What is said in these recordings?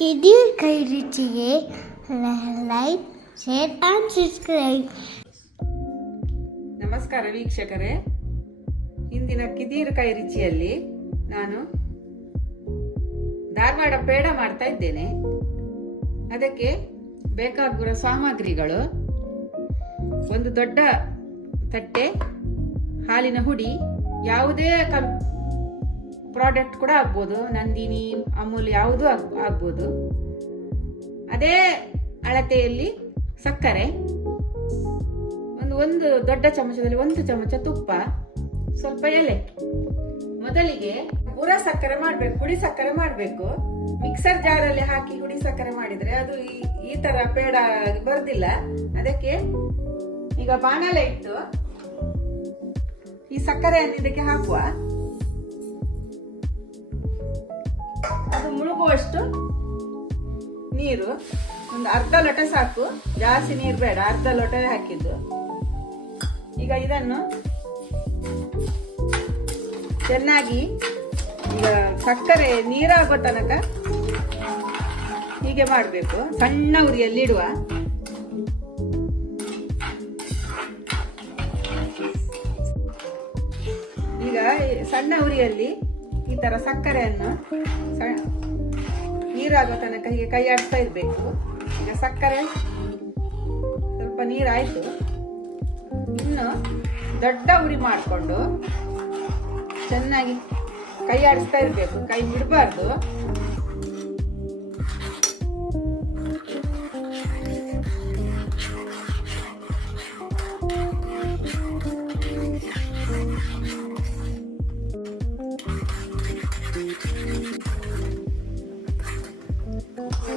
ಕಿದಿರ್ ಕೈ ರುಚಿಗೆ like share and subscribe. ನಮಸ್ಕಾರ ವೀಕ್ಷಕರೇ, ಇಂದಿನ ಕಿದೀರ್ ಕೈ ರುಚಿಯಲ್ಲಿ ನಾನು ಧಾರವಾಡ ಪೇಡ ಮಾಡ್ತಾ ಇದ್ದೇನೆ. ಅದಕ್ಕೆ ಬೇಕಾಗುವ ಸಾಮಗ್ರಿಗಳು: ಒಂದು ದೊಡ್ಡ ತಟ್ಟೆ, ಹಾಲಿನ ಹುಡಿ, ಯಾವುದೇ ಪ್ರಾಡಕ್ಟ್ ಕೂಡ ಆಗ್ಬೋದು, ನಂದಿನಿ, ಅಮೂಲ್ ಯಾವುದು ಆಗ್ಬೋದು. ಅದೇ ಅಳತೆಯಲ್ಲಿ ಸಕ್ಕರೆ, ಒಂದು ದೊಡ್ಡ ಚಮಚದಲ್ಲಿ 1 ಚಮಚ ತುಪ್ಪ, ಸ್ವಲ್ಪ ಏಲಕ್ಕಿ. ಮೊದಲಿಗೆ ಪೂರ ಸಕ್ಕರೆ ಮಾಡಬೇಕು, ಹುಡಿ ಸಕ್ಕರೆ ಮಾಡಬೇಕು. ಮಿಕ್ಸರ್ ಜಾರಲ್ಲಿ ಹಾಕಿ ಹುಡಿ ಸಕ್ಕರೆ ಮಾಡಿದ್ರೆ ಅದು ಈ ತರ ಪೇಡ ಬರುದಿಲ್ಲ. ಅದಕ್ಕೆ ಈಗ ಬಾಣಲೆ ಇಟ್ಟು ಈ ಸಕ್ಕರೆಯನ್ನು ಇದಕ್ಕೆ ಹಾಕುವ. ಅದು ಮುಳುಗುವಷ್ಟು ನೀರು, ಒಂದು ಅರ್ಧ ಲೋಟ ಸಾಕು, ಜಾಸ್ತಿ ನೀರು ಬೇಡ, ಅರ್ಧ ಲೋಟ ಹಾಕಿದ್ದು. ಈಗ ಇದನ್ನು ಚೆನ್ನಾಗಿ, ಈಗ ಸಕ್ಕರೆ ನೀರಾಗೋ ತನಕ ಹೀಗೆ ಮಾಡಬೇಕು. ಸಣ್ಣ ಉರಿಯಲ್ಲಿ ಇಡುವ. ಈಗ ಸಣ್ಣ ಉರಿಯಲ್ಲಿ ಈ ತರ ಸಕ್ಕರೆಯನ್ನು ನೀರಾಗೋ ತನಕ ಹೀಗೆ ಕೈ ಆಡಿಸ್ತಾ ಇರಬೇಕು. ಈಗ ಸಕ್ಕರೆ ಸ್ವಲ್ಪ ನೀರಾಯ್ತು. ಇನ್ನು ದೊಡ್ಡ ಉರಿ ಮಾಡಿಕೊಂಡು ಚೆನ್ನಾಗಿ ಕೈ ಆಡಿಸ್ತಾ ಇರಬೇಕು, ಕೈ ಬಿಡಬಾರ್ದು.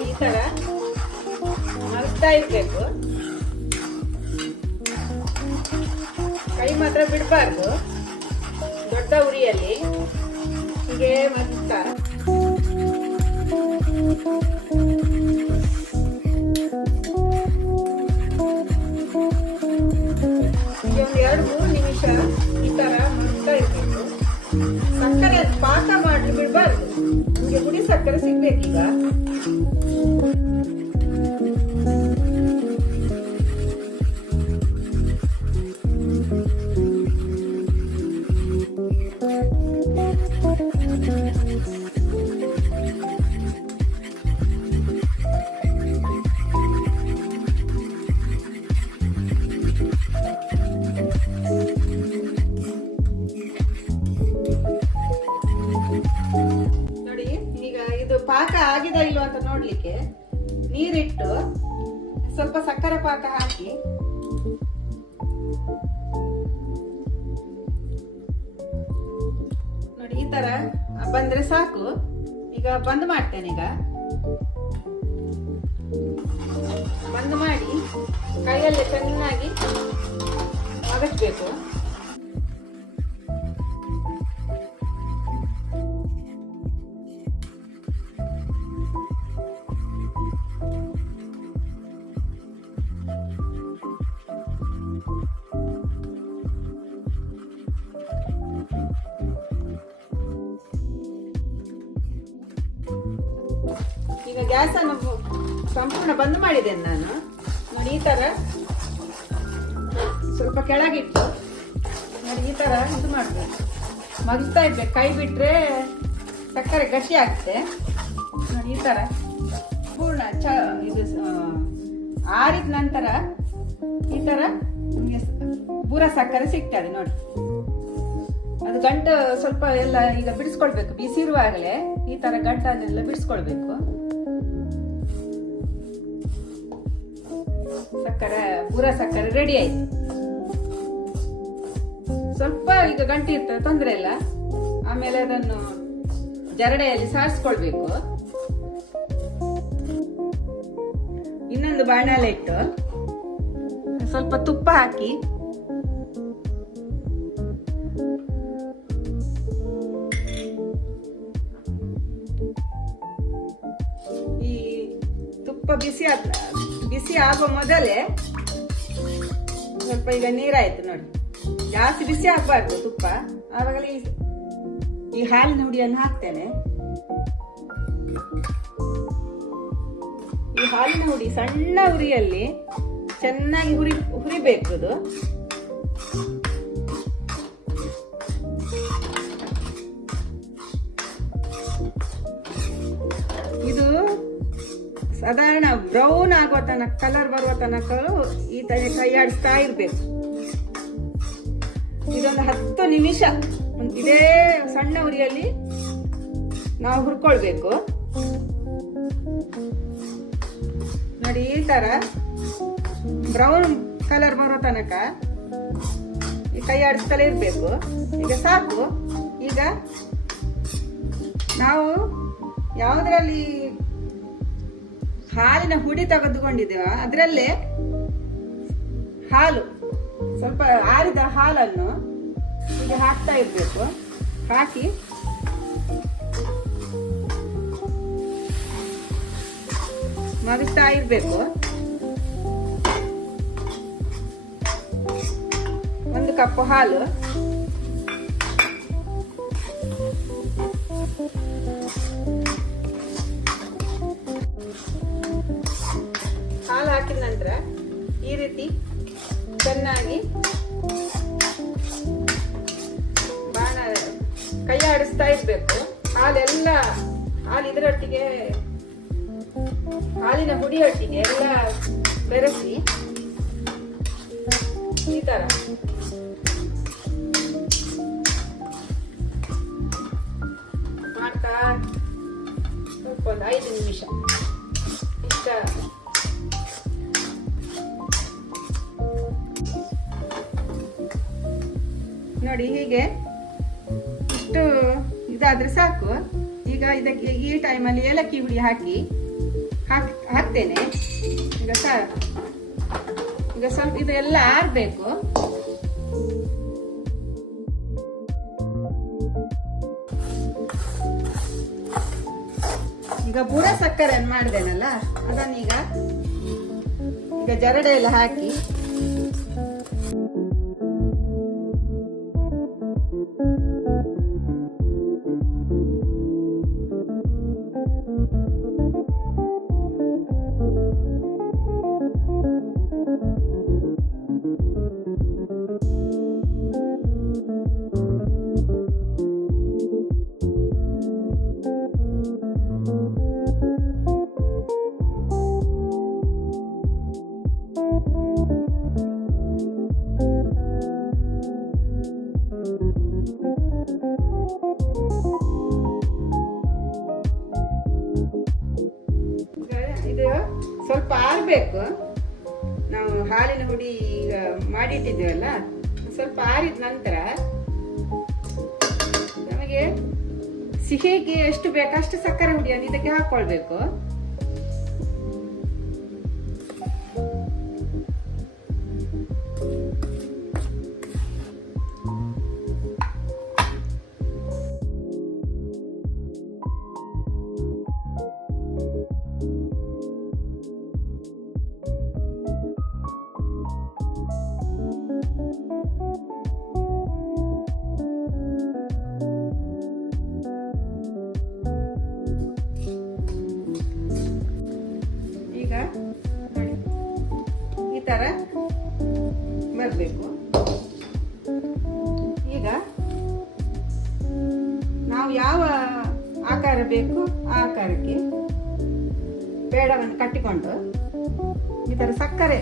ಈ ತರ ಮಗ್ತಾ ಇರ್ಬೇಕು, ಕೈ ಮಾತ್ರ ಬಿಡಬಾರ್ದು. ದೊಡ್ಡ ಉರಿಯಲ್ಲಿ ಹೀಗೆ ಮಗ್ತಾ ಒಂದು 2-3 ನಿಮಿಷ ಈ ತರ ಮಗ್ತಾ ಇರ್ಬೇಕು. ಸಕ್ಕರೆ ಪಾಕ ಮಾಡಿ ಬಿಡಬಾರ್ದು, ನಿಮಗೆ ಹುಡಿ ಸಕ್ಕರೆ ಸಿಗ್ಬೇಕೀಗ. ಪಾಕ ಆಗಿದೆ ಇಲ್ವ ಅಂತ ನೋಡ್ಲಿಕ್ಕೆ ನೀರಿಟ್ಟು ಸ್ವಲ್ಪ ಸಕ್ಕರೆ ಪಾಕ ಹಾಕಿ ನೋಡಿ, ಈ ತರ ಬಂದ್ರೆ ಸಾಕು. ಈಗ ಬಂದ್ ಮಾಡ್ತೇನೆ. ಈಗ ಬಂದ್ ಮಾಡಿ ಕೈಯಲ್ಲೇ ಚೆನ್ನಾಗಿ ಮಗಚ್ಬೇಕು. ಈಗ ಗ್ಯಾಸ್ ಅನ್ನು ಸಂಪೂರ್ಣ ಬಂದ್ ಮಾಡಿದ್ದೇನೆ ನಾನು. ನೋಡಿ, ಈ ತರ ಸ್ವಲ್ಪ ಕೆಳಗಿಟ್ಟು ನೋಡಿ, ಈ ತರ ಇದು ಮಾಡ್ಬೇಕು, ಮಗ್ತಾ ಇರ್ಬೇಕು. ಕೈ ಬಿಟ್ರೆ ಸಕ್ಕರೆ ಗಟ್ಟಿ ಆಗುತ್ತೆ. ನೋಡಿ, ಈ ತರ ಪೂರ್ಣ ಇದು ಆರಿದ ನಂತರ ಈ ತರ ನಿಮಗೆ ಪೂರ ಸಕ್ಕರೆ ಸಿಗ್ತದೆ. ನೋಡಿ, ಅದು ಗಂಟು ಸ್ವಲ್ಪ ಎಲ್ಲ ಈಗ ಬಿಡಿಸ್ಕೊಳ್ಬೇಕು. ಬಿಸಿ ಇರುವಾಗಲೇ ಈ ತರ ಗಂಟನ್ನೆಲ್ಲ ಬಿಡಿಸ್ಕೊಳ್ಬೇಕು. ಸಕ್ಕರೆ, ಪೂರ ಸಕ್ಕರೆ ರೆಡಿ ಆಯ್ತು. ಸ್ವಲ್ಪ ಈಗ ಗಂಟೆ ಇರ್ತದೆ, ತೊಂದರೆ ಇಲ್ಲ. ಆಮೇಲೆ ಅದನ್ನು ಜರಡೆಯಲ್ಲಿ ಸಾರಿಸ್ಕೊಳ್ಬೇಕು. ಇನ್ನೊಂದು ಬಾಣಲೆ ಇಟ್ಟು ಸ್ವಲ್ಪ ತುಪ್ಪ ಹಾಕಿ ಈ ತುಪ್ಪ ಬಿಸಿ ಆಗುವ ಮೊದಲೇ ಸ್ವಲ್ಪ ಈಗ ನೀರಾಯ್ತು ನೋಡಿ. ಜಾಸ್ತಿ ಬಿಸಿ ಆಗಬಾರ್ದು ತುಪ್ಪ. ಆವಾಗಲೇ ಈ ಹಾಲಿನ ಹುಡಿಯನ್ನು ಹಾಕ್ತೇನೆ. ಹಾಲಿನ ಹುಡಿ ಸಣ್ಣ ಉರಿಯಲ್ಲಿ ಚೆನ್ನಾಗಿ ಹುರಿಬೇಕು ಅದು. ಇದು ಸಾಧಾರಣ ಬ್ರೌನ್ ಆಗುವ ತನಕ, ಕಲರ್ ಬರುವ ತನಕ ಈ ತರ ಕೈ ಆಡಿಸ್ತಾ ಇರ್ಬೇಕು. ಇದೊಂದು 10 ನಿಮಿಷ ಇದೇ ಸಣ್ಣ ಉರಿಯಲ್ಲಿ ನಾವು ಹುರ್ಕೊಳ್ಬೇಕು. ನೋಡಿ, ಈ ತರ ಬ್ರೌನ್ ಕಲರ್ ಬರೋ ತನಕ ಈ ಕೈ ಆಡಿಸ್ತಲೇ ಇರ್ಬೇಕು. ಈಗ ಸಾಕು. ಈಗ ನಾವು ಯಾವುದರಲ್ಲಿ ಹಾಲಿನ ಹುಡಿ ತೆಗೆದುಕೊಂಡಿದ್ದೇವ ಅದರಲ್ಲೇ ಹಾಲು, ಸ್ವಲ್ಪ ಆರಿದ ಹಾಲನ್ನು ಈಗ ಹಾಕ್ತಾ ಇರ್ಬೇಕು. ಹಾಕಿ ಮಗಿಸ್ತಾ ಇರ್ಬೇಕು. 1 ಕಪ್ ಹಾಲು, ಹಾಲು ಹಾಕಿದ ನಂತರ ಈ ರೀತಿ ಚೆನ್ನಾಗಿ ಕೈ ಆಡಿಸ್ತಾ ಇರ್ಬೇಕು. ಹಾಲು ಇದರೊಟ್ಟಿಗೆ, ಹಾಲಿನ ಹುಡಿಯೊಟ್ಟಿಗೆ ಎಲ್ಲ ಬೆರೆಸಿ ಈ ತರ ಮಾಡ್ತಾ ಸ್ವಲ್ಪ ಒಂದು 5 ನಿಮಿಷ ಇಷ್ಟ. ನೋಡಿ, ಹೀಗೆ ಇಷ್ಟು ಇದಾದ್ರೆ ಸಾಕು. ಈಗ ಇದಕ್ಕೆ ಈ ಟೈಮಲ್ಲಿ ಏಲಕ್ಕಿ ಹುಡಿ ಹಾಕ್ತೇನೆ. ಈಗ ಸ್ವಲ್ಪ ಇದೆಲ್ಲ ಆರ್ಬೇಕು. ಈಗ ಬುಡ ಸಕ್ಕರೆ ಮಾಡಿದೇನಲ್ಲ ಅದನ್ನೀಗ ಜರಡೆ ಎಲ್ಲ ಹಾಕಿ ಸ್ವಲ್ಪ ಆರ್ಬೇಕು. ನಾವು ಹಾಲಿನ ಹುಡಿ ಈಗ ಮಾಡಿಟ್ಟಿದ್ದೇವಲ್ಲ, ಸ್ವಲ್ಪ ಆರಿದ ನಂತರ ನಮಗೆ ಸಿಹಿಗೆ ಎಷ್ಟು ಬೇಕಷ್ಟು ಸಕ್ಕರೆ ಹುಡಿಯನ್ನು ಇದಕ್ಕೆ ಹಾಕೊಳ್ಬೇಕು. ಈ ತರ ಬರಬೇಕು. ಈಗ ನಾವು ಯಾವ ಆಕಾರ ಬೇಕು ಆ ಆಕಾರಕ್ಕೆ ಪೇಡವನ್ನು ಕಟ್ಟಿಕೊಂಡು ಈ ತರ ಸಕ್ಕರೆ,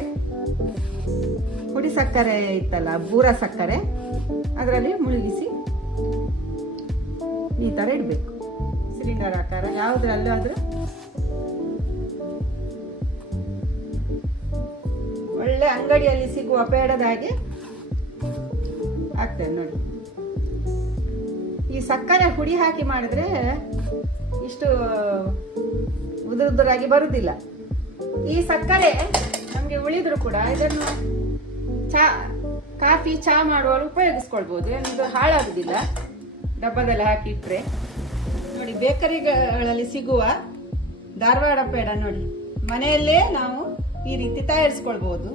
ಹುಡಿ ಸಕ್ಕರೆ ಇತ್ತಲ್ಲ, ಬೂರ ಸಕ್ಕರೆ, ಅದರಲ್ಲಿ ಮುಳುಗಿಸಿ ಈ ತರ ಇಡಬೇಕು. ಸಿಲಿಂಡರ್ ಆಕಾರ ಯಾವುದ್ರಲ್ಲಾದ್ರೂ ಒಳ್ಳೆ ಅಂಗಡಿಯಲ್ಲಿ ಸಿಗುವ ಪೇಡದ ಹಾಗೆ ಆಗ್ತದೆ ನೋಡಿ. ಈ ಸಕ್ಕರೆ ಹುಡಿ ಹಾಕಿ ಮಾಡಿದ್ರೆ ಇಷ್ಟು ಉದುರಾಗಿ ಬರುವುದಿಲ್ಲ. ಈ ಸಕ್ಕರೆ ನಮಗೆ ಉಳಿದ್ರು ಕೂಡ ಇದನ್ನು ಕಾಫಿ ಚಾ ಮಾಡುವಾಗ ಉಪಯೋಗಿಸ್ಕೊಳ್ಬೋದು. ಇದು ಹಾಳಾಗುದಿಲ್ಲ ಡಬ್ಬದಲ್ಲಿ ಹಾಕಿಟ್ರೆ. ನೋಡಿ, ಬೇಕರಿಗಳಲ್ಲಿ ಸಿಗುವ ಧಾರವಾಡ ಪೇಡ ನೋಡಿ, ಮನೆಯಲ್ಲೇ ನಾವು ಈ ರೀತಿ ತಯಾರಿಸ್ಕೊಳ್ಬಹುದು.